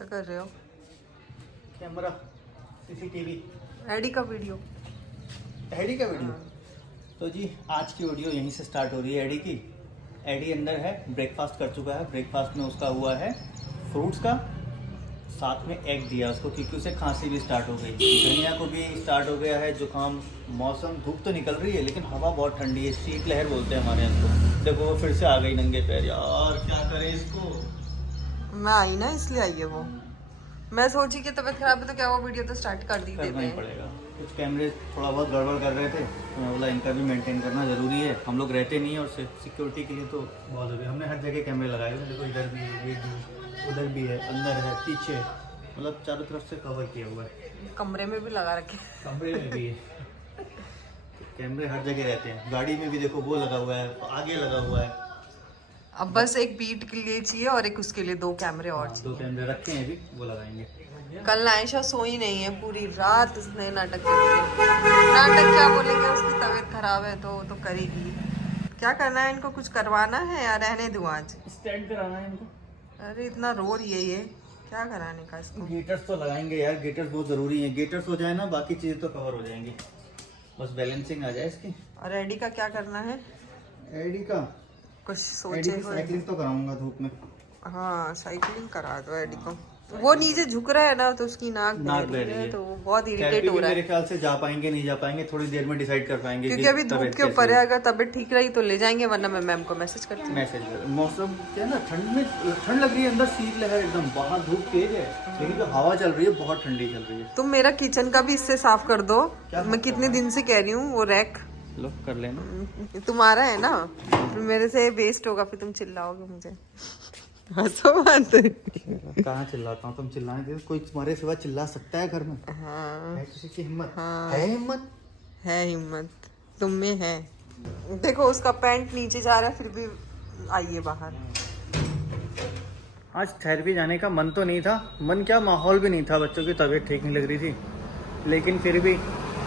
क्या कर रहे हो? कैमरा, सीसीटीवी, एडी का वीडियो। एडी का वीडियो। तो जी आज की वीडियो यहीं से स्टार्ट हो रही है। एडी की, एडी अंदर है, ब्रेकफास्ट कर चुका है। ब्रेकफास्ट में उसका हुआ है फ्रूट्स का, साथ में एग दिया उसको क्योंकि उसे खांसी भी स्टार्ट हो गई। धनिया को भी स्टार्ट हो गया है जुकाम। मौसम, धूप तो निकल रही है लेकिन हवा बहुत ठंडी है, शीत लहर बोलते हैं हमारे यहाँ इसको। देखो वो फिर से आ गई नंगे पैर। यार क्या करें इसको। मैं आई ना इसलिए आई है वो। मैं सोची कि तबीयत खराब है तो क्या वो वीडियो तो स्टार्ट कर दी करना ही पड़ेगा। कुछ कैमरे थोड़ा बहुत गड़बड़ कर रहे थे तो मैं बोला इनका भी मेंटेन करना ज़रूरी है। हम लोग रहते नहीं है और सिक्योरिटी के लिए तो बहुत ज़रूरी है। हमने हर जगह कैमरे लगाए हुए। देखो इधर भी है, ये भी, उधर भी है, अंदर है, पीछे, मतलब चारों तरफ से कवर किया हुआ है। कमरे में भी लगा रखे। कमरे में भी है। कैमरे हर जगह रहते हैं। गाड़ी में भी देखो वो लगा हुआ है, आगे लगा हुआ है। अब बस एक बीट के लिए चाहिए और एक उसके लिए 2 कैमरे और दो कैमरे रखे हैं, अभी वो लगाएंगे। कल आयशा सोई नहीं है पूरी रात, उसने नाटक किया। नाटक क्या बोलेंगे, उसकी तबीयत खराब है तो करेगी। क्या करना है इनको, कुछ करवाना है या रहने दूँ आज? स्टैंड कराना है इनको। अरे इतना रो रही है ये, क्या कराने का इसको? गेटर्स तो लगाएंगे यार, गेटर्स बहुत ज़रूरी है। गेटर्स हो जाए ना बाकी चीज़ें तो कवर हो जाएंगी, बस बैलेंसिंग आ जाए इसकी। और एडी का क्या करना है? एडी का कुछ एडी सोचे की हुए? साइकिलिंग तो कराऊंगा धूप में। हाँ साइकिलिंग करा दो एडी को। वो नीचे झुक रहा है ना तो उसकी नाक बह रही है तो वो बहुत इरिटेट हो रहा है। मेरे ख्याल से जा पाएंगे नहीं जा पाएंगे, थोड़ी देर में डिसाइड कर पाएंगे क्योंकि अभी धूप के ऊपर है। अगर तबीयत ठीक रही तो ले जाएंगे, वरना मैं मैम को मैसेज करती हूँ। मैसेज। मौसम क्या है ना, ठंड लग रही है, अंदर शीत लहर एकदम, बाहर धूप तेज है लेकिन जो हवा चल रही है बहुत ठंडी चल रही है। तुम मेरा किचन का भी इससे साफ कर दो। मैं कितने दिन से कह रही हूँ वो रैक। लो कर लेना। तुम्हारा है ना, फिर मेरे से वेस्ट होगा, फिर तुम चिल्लाओगे मुझे। हंसो मत। कहाँ चिल्लाता हूँ, तुम चिल्लाने दे। कोई तुम्हारे सिवा चिल्ला सकता है घर में? हाँ है किसी की हिम्मत? हाँ है हिम्मत? है हिम्मत, तुम में है। देखो उसका पैंट नीचे जा रहा है फिर भी आइए बाहर। आज थेरेपी जाने का मन तो नहीं था, मन क्या माहौल भी नहीं था, बच्चों की तबीयत ठीक नहीं लग रही थी, लेकिन फिर भी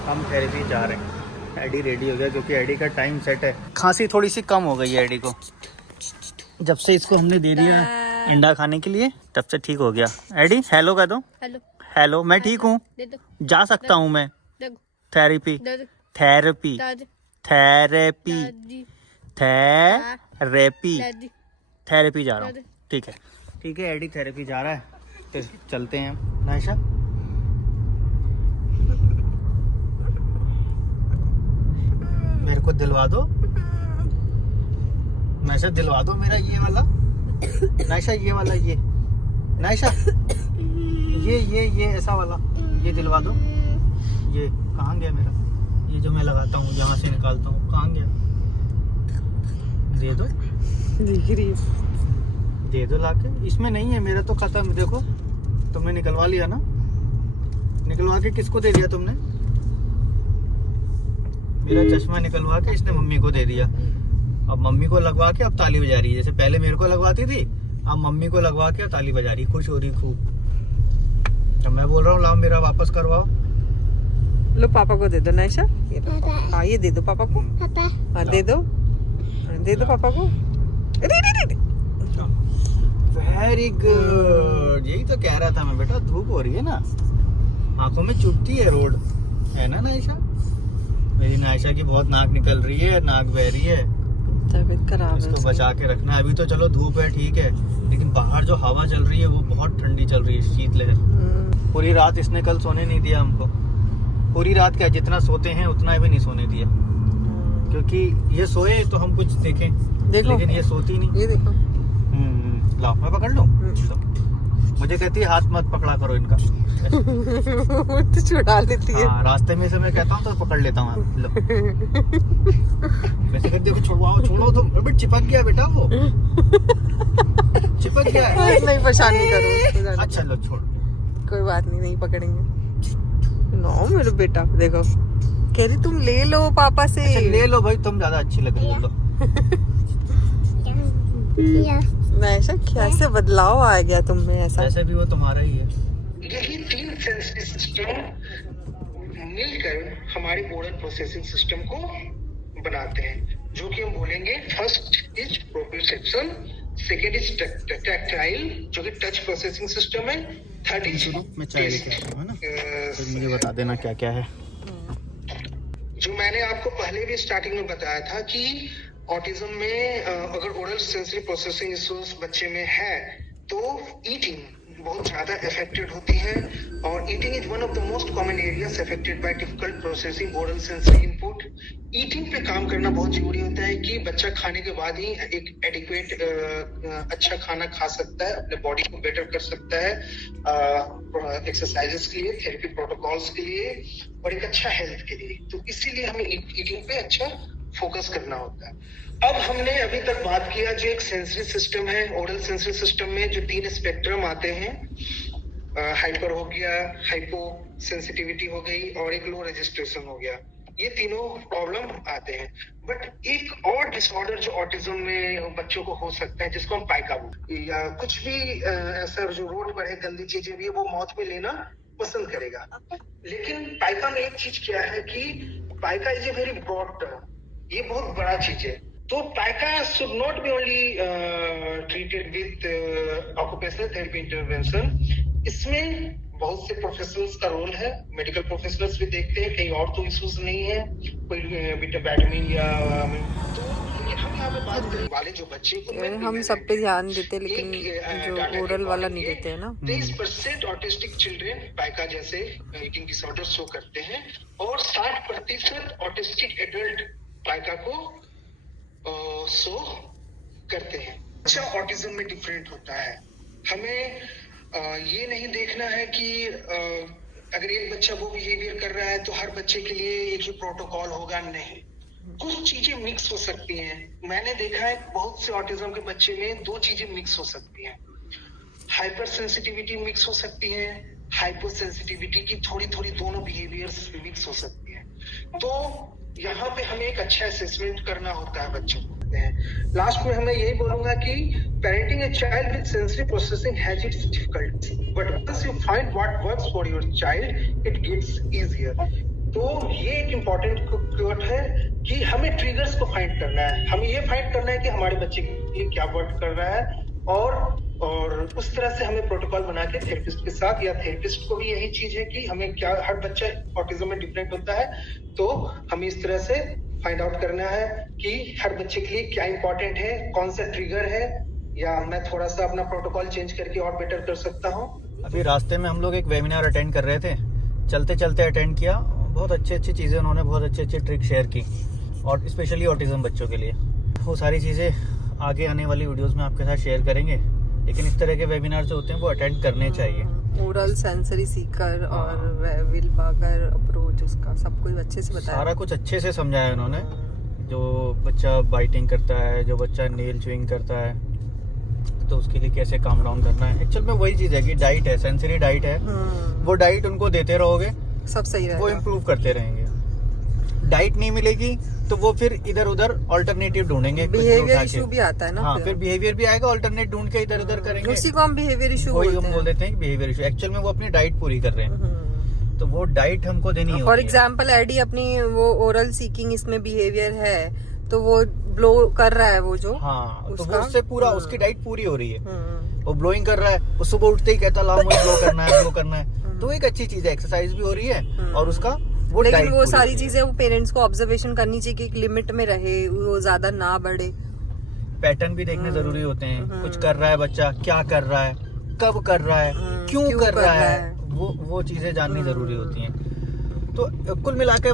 हम थेरेपी जा रहे हैं। एडी रेडी हो गया क्योंकि एडी का टाइम सेट है। खांसी थोड़ी सी कम हो गई है एडी को, जब से इसको हमने दे दिया अंडा खाने के लिए तब से ठीक हो गया। एडी हेलो कह दो। हेलो हेलो, मैं ठीक हूँ, जा सकता हूँ मैं। Therapy therapy therapy therapy therapy जा रहा हूँ। ठीक है ठीक है, एडी थेरेपी जा रहा है, फिर चलते हैं हम। नायशा मेरे को दिलवा दो, नायशा दिलवा दो मेरा ये वाला। नायशा ये वाला, ये नायशा ये ऐसा वाला ये दिलवा दो। ये कहाँ गया मेरा, ये जो मैं लगाता हूँ यहाँ से निकालता हूँ, कहाँ गया? दे दो, दिख रही है। दे दो लाके। इसमें नहीं है, मेरा तो खत्म। देखो तुमने निकलवा लिया ना, निकलवा के किसको दे दिया तुमने? मेरा चश्मा निकलवा के इसने मम्मी को दे दिया। अब मम्मी को लगवा के अब ताली बजा रही है। जैसे पहले मेरे को लगवाती थी, अब मम्मी को लगवा के ताली बजा रही, खुश हो रही खूब। अब मैं बोल रहा हूँ लाओ मेरा वापस करवाओ। लो पापा को दे दो नायशा। हाँ ये दे दो पापा को। हाँ दे दो पापा को। वेरी गुड, यही तो कह रहा था मैं बेटा, धूप हो रही है ना, आंखों में चुभती है रोड, है ना नायशा? मेरी नायशा की बहुत नाक निकल रही है, नाक बह रही है, तबीयत खराब है। इसको बचा के रखना। अभी तो चलो धूप है ठीक है, लेकिन बाहर जो हवा चल रही है वो बहुत ठंडी चल रही है, शीत लहर। पूरी रात इसने कल सोने नहीं दिया हमको। पूरी रात क्या, जितना सोते हैं उतना भी नहीं सोने दिया, क्योंकि ये सोए तो हम कुछ देखें, लेकिन ये सोती नहीं। ये देखो। लाओ मैं पकड़ लूं। मुझे कहती है हाथ मत पकड़ा करो इनका। तो छुड़ा लेती है। हाँ, रास्ते में से मैं कहता हूँ तो पकड़ लेता हूँ। लो वैसे कहती है छोड़ो तो अबे चिपक गया बेटा, वो चिपक गया है। नहीं परेशान नहीं करो। अच्छा लो छोड़, कोई बात नहीं, नहीं पकड़ेंगे। नो मेरे बेटा देखो, कह रही तुम ले लो पापा से। अच्छा, ले लो भाई, तुम ज्यादा अच्छी लग रही हो। ऐसा कैसे बदलाव आ गया तुम में ऐसा? वैसे भी वो तुम्हारा ही है। यही 3 सेंसरी सिस्टम मिलकर हमारे ओरल प्रोसेसिंग सिस्टम को बनाते हैं, जो कि हम बोलेंगे first is proprioception, second is tactile जो कि टच प्रोसेसिंग सिस्टम है। थर्ड इज मैं चाय लेके आता हूँ, है ना? तो मुझे बता देना क्या क्या है। जो मैंने आपको पहले भी स्टार्टिंग में बताया था कि ऑटिज्म में अगर ओरल सेंसरी प्रोसेसिंग इश्यूज बच्चे में है तो ईटिंग बहुत ज्यादा अफेक्टेड होती है, और eating is one of the most common areas affected by difficult processing oral sensory input. Eating पे काम करना बहुत जरूरी होता है कि बच्चा खाने के बाद ही एक एडिक्वेट अच्छा खाना खा सकता है, अपने बॉडी को बेटर कर सकता है, एक्सरसाइजेस के लिए, थेरेपी प्रोटोकॉल्स के लिए और एक अच्छा हेल्थ के लिए। तो इसीलिए हमें ईटिंग पे अच्छा फोकस करना होता है। अब हमने अभी तक बात किया जो एक सेंसरी सिस्टम है, ओरल सेंसरी सिस्टम में जो 3 स्पेक्ट्रम आते हैं, हाइपर हो गया, हाइपो सेंसिटिविटी हो गई और एक लो रजिस्ट्रेशन हो गया। ये तीनों प्रॉब्लम आते हैं। बट एक और डिसऑर्डर जो ऑटिज्म में बच्चों को हो सकता है जिसको हम पाइका या कुछ भी ऐसा जो रोड पर है गंदी चीजें भी है वो माउथ में लेना पसंद करेगा। लेकिन पाइका में एक चीज क्या है कि pica is a very broad term, ये बहुत बड़ा चीज है। तो pica should not be only treated with occupational therapy intervention. इसमें बहुत से प्रोफेशनल्स का रोल है, मेडिकल प्रोफेशनल्स भी देखते हैं, कहीं और तो इश्यूज नहीं है, कोई विटामिन या तो हम यहाँ पे बात करें वाले जो बच्चे को हम सब पे ध्यान देते हैं लेकिन जो ओरल वाला नहीं देते हैं ना। 23% ऑटिस्टिक चिल्ड्रेन पाइका जैसे ईटिंग डिसऑर्डर शो करते हैं और 60% ऑटिस्टिक एडल्ट पाइका को शो करते हैं। अच्छा, ऑटिज्म में डिफरेंट होता है। हमें ये नहीं देखना है कि अगर एक बच्चा वो बिहेवियर कर रहा है तो हर बच्चे के लिए एक ही प्रोटोकॉल होगा, नहीं। कुछ चीजें मिक्स हो सकती हैं। मैंने देखा है बहुत से ऑटिज्म के बच्चे में 2 चीजें मिक्स हो सकती हैं। हाइपर सेंसिटिविटी मिक्स हो सकती है, हाइपो सेंसिटिविटी की थोड़ी थोड़ी दोनों बिहेवियर्स मिक्स हो सकती है। तो यहाँ पे हमें एक अच्छा असेसमेंट करना होता है बच्चों को। लास्ट में हमें यही बोलूंगा कि parenting a child with sensory processing has its difficulties, but once you find what works for your child it gets easier. तो ये एक इम्पोर्टेंट क्वेट है कि हमें ट्रिगर्स को फाइंड करना है। हमें ये फाइंड करना है कि हमारे बच्चे के लिए क्या वर्क कर रहा है और उस तरह से हमें प्रोटोकॉल बना के थेरेपिस्ट के साथ, या थेरेपिस्ट को भी यही चीज है कि हमें क्या, हर बच्चा ऑटिज्म में डिफरेंट होता है, तो हमें इस तरह से फाइंड आउट करना है कि हर बच्चे के लिए क्या इंपॉर्टेंट है, कौन सा ट्रिगर है, या मैं थोड़ा सा अपना प्रोटोकॉल चेंज करके और बेटर कर सकता हूँ। अभी रास्ते में हम लोग एक वेबिनार अटेंड कर रहे थे, चलते चलते अटेंड किया। बहुत अच्छी चीज़ें उन्होंने बहुत अच्छी ट्रिक शेयर की, और स्पेशली ऑटिज्म बच्चों के लिए। वो सारी चीज़ें आगे आने वाली वीडियोस में आपके साथ शेयर करेंगे, लेकिन इस तरह के वेबिनार जो होते हैं वो अटेंड करने चाहिए। ओरल सेंसरी सीकर और विलबागर अप्रोच, उसका सब कुछ अच्छे से बताया, सारा कुछ अच्छे से समझाया उन्होंने। जो बच्चा बाइटिंग करता है, जो बच्चा नेल च्यूइंग करता है, तो उसके लिए कैसे काम डाउन करना है। एक्चुअल में वही चीज़ है कि डाइट है, सेंसरी डाइट है, वो डाइट उनको देते रहोगे सब सही रहेगा, वो इम्प्रूव करते रहेंगे। डाइट नहीं मिलेगी तो वो फिर इधर उधर ऑल्टरनेटिव ढूंढेंगे, बिहेवियर इशू भी आता है ना। हाँ, फिर बिहेवियर भी आएगा, ऑल्टरनेट ढूंढ के इधर उधर करेंगे, उसी को हम बिहेवियर इशू वही हम बोल देते हैं बिहेवियर इशू। एक्चुअल में वो अपनी डाइट पूरी कर रहे हैं, तो वो डाइट हमको देनी होती है। फॉर एग्जाम्पल एडी अपनी वो ओरल सीकिंग इसमें बिहेवियर है, तो वो ब्लो कर रहा है, वो जो तो वो उससे पूरा उसकी डाइट पूरी हो रही है। वो ब्लोइंग कर रहा है, वो सुबह उठते ही कहता लाओ मुझे ब्लो करना है, ब्लो करना है, तो एक अच्छी चीज है, एक्सरसाइज भी हो रही है और उसका वो लेकिन वो सारी चीजें वो पेरेंट्स को ऑब्जर्वेशन करनी चाहिए कि एक लिमिट में रहे, वो ज्यादा ना बढ़े। पैटर्न भी देखने जरूरी होते हैं। कुछ कर रहा है बच्चा, क्या कर रहा है, कब कर रहा है, क्यों कर रहा है, वो चीजें जाननी जरूरी होती हैं। तो कुल मिला के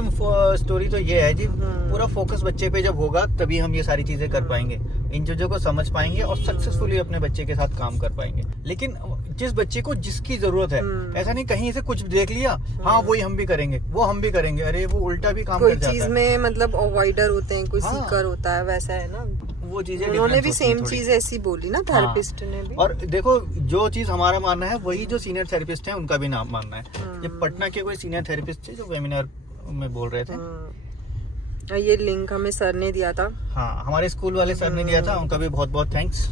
स्टोरी तो ये है जी, पूरा फोकस बच्चे पे जब होगा तभी हम ये सारी चीजें कर पाएंगे, इन चीजों को समझ पाएंगे और सक्सेसफुली अपने बच्चे के साथ काम कर पाएंगे। लेकिन जिस बच्चे को जिसकी जरूरत है, ऐसा नहीं कहीं से कुछ देख लिया, हाँ वही हम भी करेंगे, वो हम भी करेंगे, अरे वो उल्टा भी काम कर जाता है। कोई चीज में मतलब अवॉइडर होते हैं, कोई सीकर होता है, वैसा है ना। वो चीजें उन्होंने भी सेम चीज ऐसी बोली ना, थेरेपिस्ट ने भी। और देखो, जो चीज हमारा मानना है वही जो सीनियर थेरेपिस्ट है उनका भी नाम मानना है। जब पटना के कोई सीनियर थेरेपिस्ट थे जो वेबिनार में बोल रहे थे, ये लिंक हमें सर ने दिया था। हाँ, हमारे स्कूल वाले सर ने दिया था, उनका भी बहुत बहुत थैंक्स।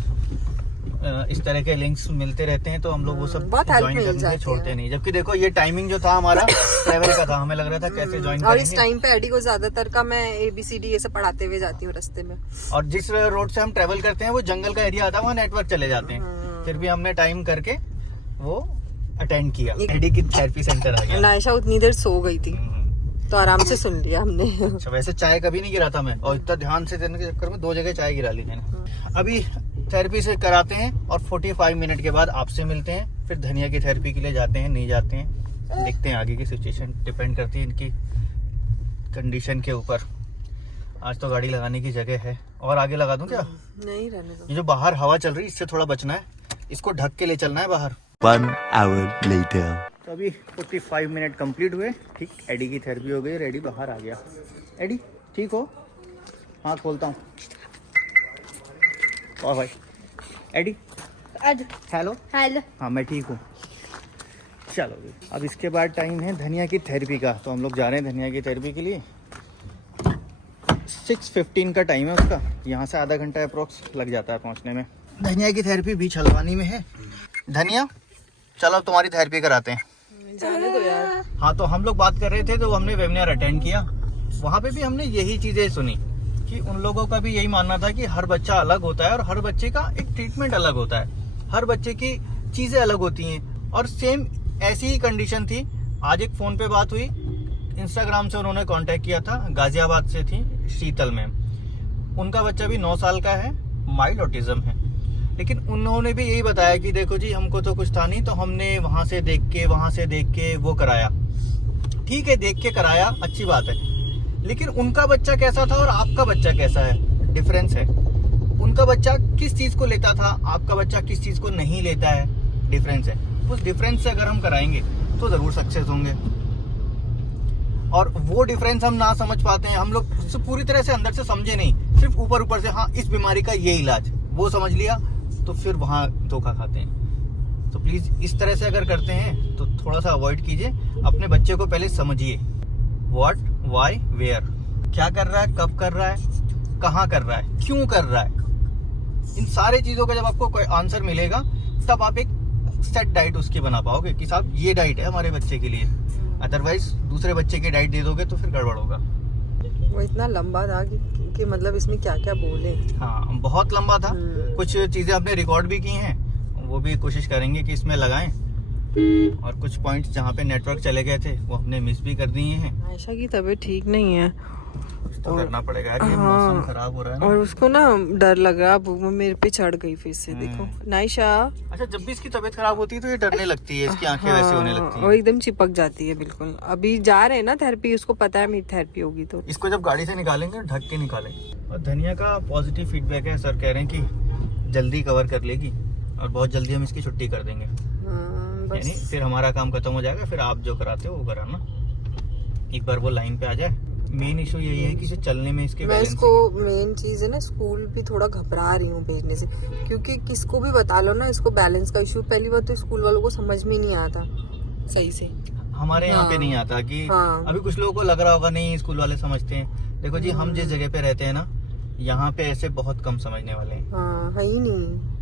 इस तरह के लिंक्स मिलते रहते हैं तो हम लोग वो सब बहुत help ज्वाइन मिल करने जाती से छोड़ते है। नहीं। जबकि देखो ये टाइमिंग जो था हमारा ट्रैवल का था, हमें लग रहा था कैसे ज्वाइन और इस करेंगे। टाइम पे एडी को ज्यादातर का मैं ABCD ये सब पढ़ाते हुए जाती हूँ रास्ते में। और जिस रोड से हम ट्रैवल करते हैं वो जंगल का एरिया आता है, वहाँ नेटवर्क चले जाते हैं। फिर भी हमने टाइम करके वो अटेंड किया। एडी की थेरेपी सेंटर आ गया। नायशा उतनी देर सो गई थी तो आराम से सुन लिया हमने। अच्छा, वैसे चाय कभी नहीं गिरा था मैं, और इतना ध्यान से देने के चक्कर में 2 जगह चाय गिरा ली मैंने। अभी थेरेपी से कराते हैं और 45 मिनट के बाद आपसे मिलते हैं। फिर धनिया की थेरेपी के लिए जाते हैं, नहीं जाते हैं देखते हैं। आगे की सिचुएशन डिपेंड करती है इनकी कंडीशन के ऊपर। आज तो गाड़ी लगाने की जगह है। और आगे लगा दूं क्या? नहीं रहने दो। ये जो बाहर हवा चल रही है इससे थोड़ा बचना है, इसको ढक के ले चलना है बाहर। 1 hour later. तो अभी 45 मिनट कंप्लीट हुए। ठीक, एडी की थेरेपी हो गई, रेडी बाहर आ गया। एडी ठीक हो? हाँ खोलता हूँ। और भाई एडी हेलो। हेलो। हाँ मैं ठीक हूँ। चलो अब इसके बाद टाइम है धनिया की थेरेपी का, तो हम लोग जा रहे हैं धनिया की थेरेपी के लिए। 6:15 का टाइम है उसका, यहाँ से आधा घंटा अप्रोक्स लग जाता है पहुँचने में। धनिया की थेरेपी बीच हल्द्वानी में है। धनिया चलो अब तुम्हारी थेरेपी कराते हैं। जाने दो यार। हाँ तो हम लोग बात कर रहे थे तो हमने वेबिनार अटेंड किया, वहाँ पे भी हमने यही चीज़ें सुनी कि उन लोगों का भी यही मानना था कि हर बच्चा अलग होता है और हर बच्चे का एक ट्रीटमेंट अलग होता है, हर बच्चे की चीज़ें अलग होती हैं। और सेम ऐसी ही कंडीशन थी। आज एक फ़ोन पे बात हुई, इंस्टाग्राम से उन्होंने कांटेक्ट किया था, गाजियाबाद से थी, शीतल मैम। उनका बच्चा भी 9 साल का है, माइल्ड ऑटिज्म है। लेकिन उन्होंने भी यही बताया कि देखो जी हमको तो कुछ था नहीं, तो हमने वहाँ से देख के वो कराया। ठीक है, देख के कराया, अच्छी बात है। लेकिन उनका बच्चा कैसा था और आपका बच्चा कैसा है, डिफरेंस है। उनका बच्चा किस चीज़ को लेता था, आपका बच्चा किस चीज़ को नहीं लेता है, डिफरेंस है। उस डिफरेंस से अगर हम कराएंगे तो ज़रूर सक्सेस होंगे। और वो डिफरेंस हम ना समझ पाते हैं, हम लोग पूरी तरह से अंदर से समझे नहीं, सिर्फ ऊपर से हाँ इस बीमारी का ये इलाज, वो समझ लिया तो फिर वहाँ धोखा खाते हैं। तो प्लीज़ इस तरह से अगर करते हैं तो थोड़ा सा अवॉइड कीजिए। अपने बच्चे को पहले समझिए, व्हाट, व्हाई, वेयर, क्या कर रहा है, कब कर रहा है, कहाँ कर रहा है, क्यों कर रहा है। इन सारे चीज़ों का जब आपको कोई आंसर मिलेगा तब आप एक सेट डाइट उसकी बना पाओगे कि साहब ये डाइट है हमारे बच्चे के लिए। अदरवाइज दूसरे बच्चे की डाइट दे दोगे तो फिर गड़बड़ होगा। वो इतना लंबा था कि मतलब इसमें क्या क्या बोले। हाँ बहुत लंबा था। कुछ चीज़ें हमने रिकॉर्ड भी की हैं, वो भी कोशिश करेंगे कि इसमें लगाएं। और कुछ पॉइंट्स जहाँ पे नेटवर्क चले गए थे वो हमने मिस भी कर दिए हैं। आयशा की तबीयत ठीक नहीं है, तो करना पड़ेगा यार, ये हाँ, मौसम खराब हो रहा है ना। और उसको ना डर लग रहा, वो मेरे पे चढ़ गई फिर से। देखो नायशा, अच्छा जब भी इसकी तबीयत खराब होती है तो ये डरने लगती है, इसकी आंखें वैसी होने लगती और हैं। एकदम चिपक जाती है बिल्कुल। अभी जा रहे हैं ना थेरेपी, उसको पता है मेरी थेरेपी होगी तो। इसको जब गाड़ी से निकालेंगे ढक के निकालेंगे। और धनिया का पॉजिटिव फीडबैक है, सर कह रहे हैं कि जल्दी कवर कर लेगी और बहुत जल्दी हम इसकी छुट्टी कर देंगे। यानी फिर हमारा काम खत्म हो जाएगा, फिर आप जो कराते हो वो कराना, एक बार वो लाइन पे आ जाए। मेन इशू यही है कि जो चलने में इसके मैं इसको मेन चीज है ना, स्कूल भी थोड़ा घबरा रही हूँ भेजने से, क्योंकि किसको भी बता लो ना इसको बैलेंस का इशू, पहली बात तो स्कूल वालों को समझ में नहीं आता सही से। हमारे यहाँ पे नहीं आता कि अभी कुछ लोगों को लग रहा होगा नहीं स्कूल वाले समझते हैं। देखो जी हम जिस जगह पे रहते हैं ना, यहाँ पे ऐसे बहुत कम समझने वाले हैं। हाँ है ही नहीं,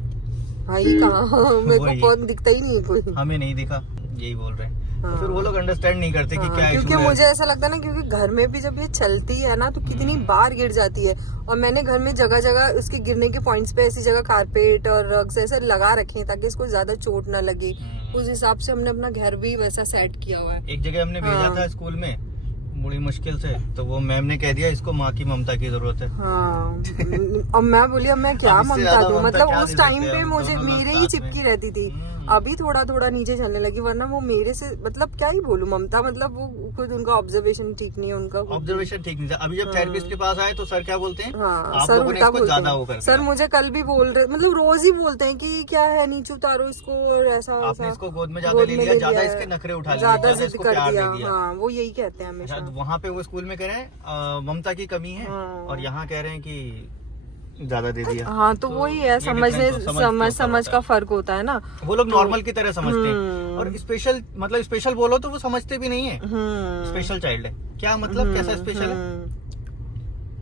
है ही कहाँ मेरे को बहुत दिखता ही नहीं कोई, हमें नहीं दिखा, यही बोल रहे हैं। तो फिर वो लोग अंडरस्टैंड नहीं करते कि क्या इशू है। क्योंकि मुझे ऐसा लगता है ना, क्योंकि घर में भी जब ये चलती है ना तो कितनी बार गिर जाती है। और मैंने घर में जगह जगह उसके गिरने के पॉइंट्स पे ऐसी जगह कारपेट और रग्स ऐसे लगा रखे हैं ताकि इसको ज्यादा चोट ना लगे। उस हिसाब से हमने अपना घर भी वैसा सेट किया हुआ है। एक जगह हमने भेजा था स्कूल में बड़ी मुश्किल से, तो वो मैम ने कह दिया इसको माँ की ममता की जरूरत है। हाँ अब मैं बोली अब मैं क्या ममता दूं, मतलब उस टाइम पे मुझे मेरे ही चिपकी रहती थी, अभी थोड़ा थोड़ा नीचे चलने लगी, वरना वो मेरे से मतलब क्या ही बोलूं ममता, मतलब वो खुद उनका ऑब्जर्वेशन ठीक नहीं है, उनका ऑब्जर्वेशन ठीक नहीं था। अभी जब थेरेपिस्ट के पास आए तो सर क्या बोलते हैं, हाँ सर उल्टा बोलते हैं। सर मुझे कल भी बोल रहे, मतलब रोज ही बोलते हैं कि क्या है नीचे उतारो इसको, और ऐसा आपने इसको गोद में ज्यादा ले लिया, ज्यादा इसके नखरे उठा लिए, ज्यादा जिद इसको कर प्यार दिया। दे दिया। हाँ वो यही कहते हैं हमेशा। वहाँ पे वो स्कूल में कह रहे हैं ममता की कमी है, और यहाँ कह रहे हैं कि ज्यादा दे दिया। हाँ तो वही है, समझ का फर्क होता है ना। वो लोग नॉर्मल की तरह समझते हैं, और स्पेशल मतलब स्पेशल बोलो तो वो समझते भी नहीं है। स्पेशल चाइल्ड है क्या मतलब, कैसा स्पेशल है,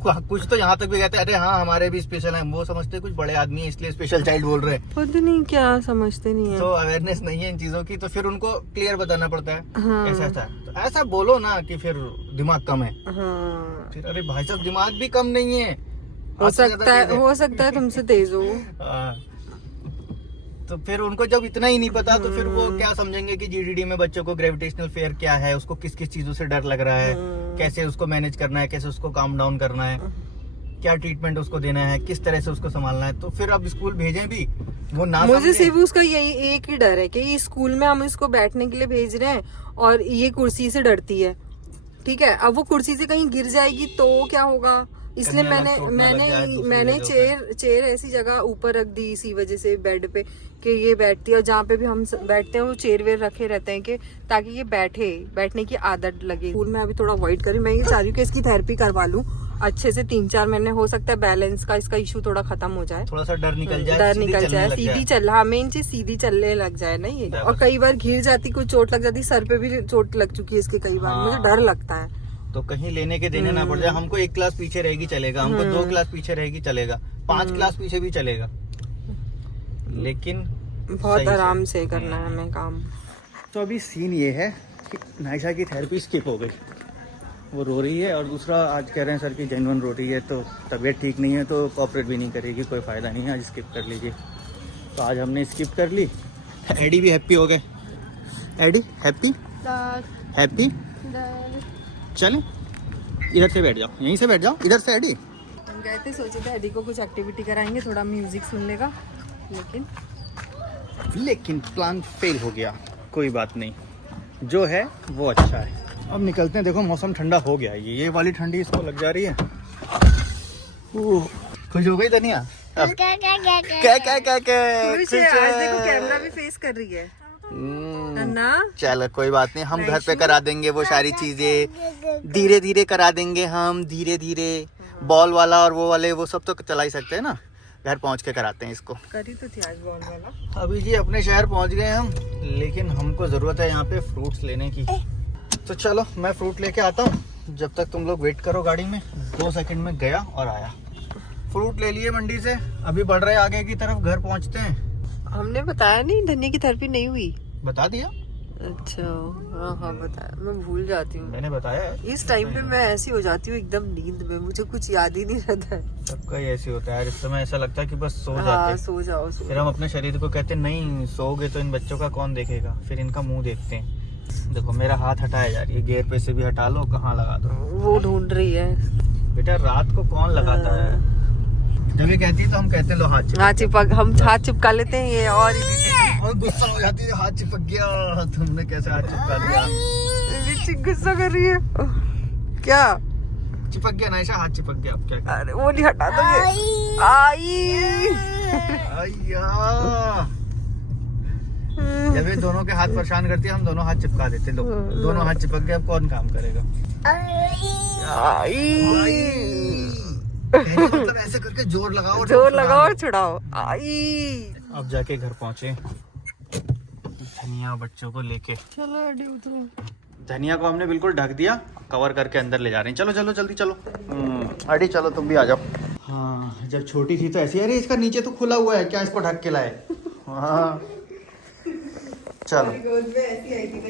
कुछ तो यहाँ तक भी कहते हैं अरे हाँ हमारे भी स्पेशल हैं, वो समझते कुछ बड़े आदमी हैं इसलिए स्पेशल चाइल्ड बोल रहे हैं। पता नहीं क्या समझते नहीं है। तो अवेयरनेस नहीं है इन चीजों की, तो फिर उनको क्लियर बताना पड़ता है। हाँ। ऐसा ऐसा तो ऐसा बोलो ना कि फिर दिमाग कम है। हाँ, फिर अरे भाई साहब दिमाग भी कम नहीं है, हो सकता है तुमसे तेज हो। हाँ। तो फिर उनको जब इतना ही नहीं पता तो फिर वो क्या समझेंगे कि जीडीडी में बच्चों को ग्रेविटेशनल फेयर क्या है, उसको किस किस चीजों से डर लग रहा है, कैसे उसको मैनेज करना है, कैसे उसको काम डाउन करना है, क्या ट्रीटमेंट उसको देना है, किस तरह से उसको संभालना है। तो फिर अब स्कूल भेजें भी वो ना मुझे समझें। सिर्फ उसका यही एक ही डर है कि स्कूल में हम इसको बैठने के लिए भेज रहे हैं और ये कुर्सी से डरती है। ठीक है, अब वो कुर्सी से कहीं गिर जाएगी तो क्या होगा, इसलिए कहीं अलग चोट ना लग जाए दूसरी मैंने जगह चेयर ऐसी जगह ऊपर रख दी इसी वजह से बेड पे कि ये बैठती है, और जहाँ पे भी हम बैठते हैं वो चेयर वेयर रखे रहते हैं कि ताकि ये बैठने की आदत लगे। स्कूल में अभी थोड़ा अवॉइड करी, मैं ये चाह रही हूँ कि इसकी थेरेपी करवा लूँ अच्छे से 3-4 महीने, हो सकता है बैलेंस का इसका इशू थोड़ा खत्म हो जाए, थोड़ा सा डर निकल जाए, डर सीधी निकल चलने जाए, लग सीधी चल, हाँ मेन चीज सीधी चलने लग जाए ना ये। और कई बार गिर जाती, कुछ चोट लग जाती, सर पे भी चोट लग चुकी है इसके कई बार। हाँ। मुझे डर लगता है। तो कहीं लेने के देने ना पड़ जाए। हमको 1 क्लास पीछे रहेगी चलेगा, हमको 2 क्लास पीछे रहेगी चलेगा, 5 क्लास पीछे भी चलेगा, लेकिन बहुत सही से। आराम से करना है हमें काम। तो अभी सीन ये है कि नायशा की थेरेपी स्किप हो गई, वो रो रही है, और दूसरा आज कह रहे हैं सर की जेन्युइन रो रही है, तो तबीयत ठीक नहीं है तो कॉपरेट भी नहीं करेगी, कोई फ़ायदा नहीं है, आज स्किप कर लीजिए। तो आज हमने स्किप कर ली। एडी भी हैप्पी हो गए। एडी हैप्पी हैप्पी चलें, इधर से बैठ जाओ, यहीं से बैठ जाओ, इधर से एडी। हम गए थे, सोचे थे एडी को कुछ एक्टिविटी कराएंगे, थोड़ा म्यूजिक सुन लेगा, लेकिन प्लान फेल हो गया। कोई बात नहीं, जो है वो अच्छा है। अब निकलते हैं, देखो मौसम ठंडा हो गया है, ये वाली ठंडी इसको लग जा रही है। खुश हो गई धनिया? क्या खुश है, आज देखो कैमरा भी फेस कर रही है ना। चलो कोई बात नहीं, हम घर पे करा देंगे वो सारी चीजें, धीरे धीरे करा देंगे हम, धीरे धीरे। बॉल वाला और वो वाले वो सब तो चला ही सकते हैं ना, घर पहुंच के कराते हैं इसको। करी तो थी आज बॉल वाला। अभी जी अपने शहर पहुंच गए हम, लेकिन हमको जरूरत है यहाँ पे फ्रूट्स लेने की। तो चलो मैं फ्रूट लेके आता हूँ, जब तक तुम लोग वेट करो गाड़ी में। 2 सेकंड में गया और आया। फ्रूट ले लिए मंडी से, अभी बढ़ रहे आगे की तरफ, घर पहुँचते हैं। हमने बताया नहीं धनिया की थेरेपी नहीं हुई। बता दिया? अच्छा हाँ बताया, मैं भूल जाती हूँ। मैंने बताया है। इस टाइम पे मैं ऐसी हो जाती हूँ एकदम नींद में, मुझे कुछ याद ही नहीं रहता है। सबका ही ऐसे होता है यार, इस समय ऐसा लगता है कि बस सो हाँ जाते। सो जाओ फिर हम अपने शरीर को कहते नहीं सोओगे तो इन बच्चों का कौन देखेगा, फिर इनका मुंह देखते हैं। देखो मेरा हाथ हटाया जा रही है, गेयर पे से भी हटा लो, कहाँ लगा दो। वो ढूंढ रही है बेटा, रात को कौन लगाता है? जब ये कहती है तो हम कहते हैं लो हाथ चिपक। हाँ चिपक, हम हाथ चिपका लेते हैं ये, और गुस्सा हो जाती है, हाथ चिपक गया, तुमने कैसे हाथ चिपका दिया? गुस्सा कर रही है क्या? चिपक गया नायशा, हाथ चिपक गया, अब क्या करें? अरे वो नहीं हटा दोगे? आई अय्या। जब ये दोनों के हाथ परेशान करती है, हम दोनों हाथ चिपका देते। लो दोनों हाथ चिपक गए, अब कौन काम करेगा? मतलब ऐसे करके जोर लगाओ और छुड़ाओ। आई अब जाके घर पहुंचे, धनिया बच्चों को लेके। चलो अड्डी उतरो। धनिया को हमने बिल्कुल ढक दिया, कवर करके अंदर ले जा रहे हैं। चलो चलो जल्दी चलो। अडी चलो तुम भी आ जाओ। हाँ जब छोटी थी तो ऐसी, अरे इसका नीचे तो खुला हुआ है, क्या इसको ढक के लाए? हाँ चलो। ऐसी आई थी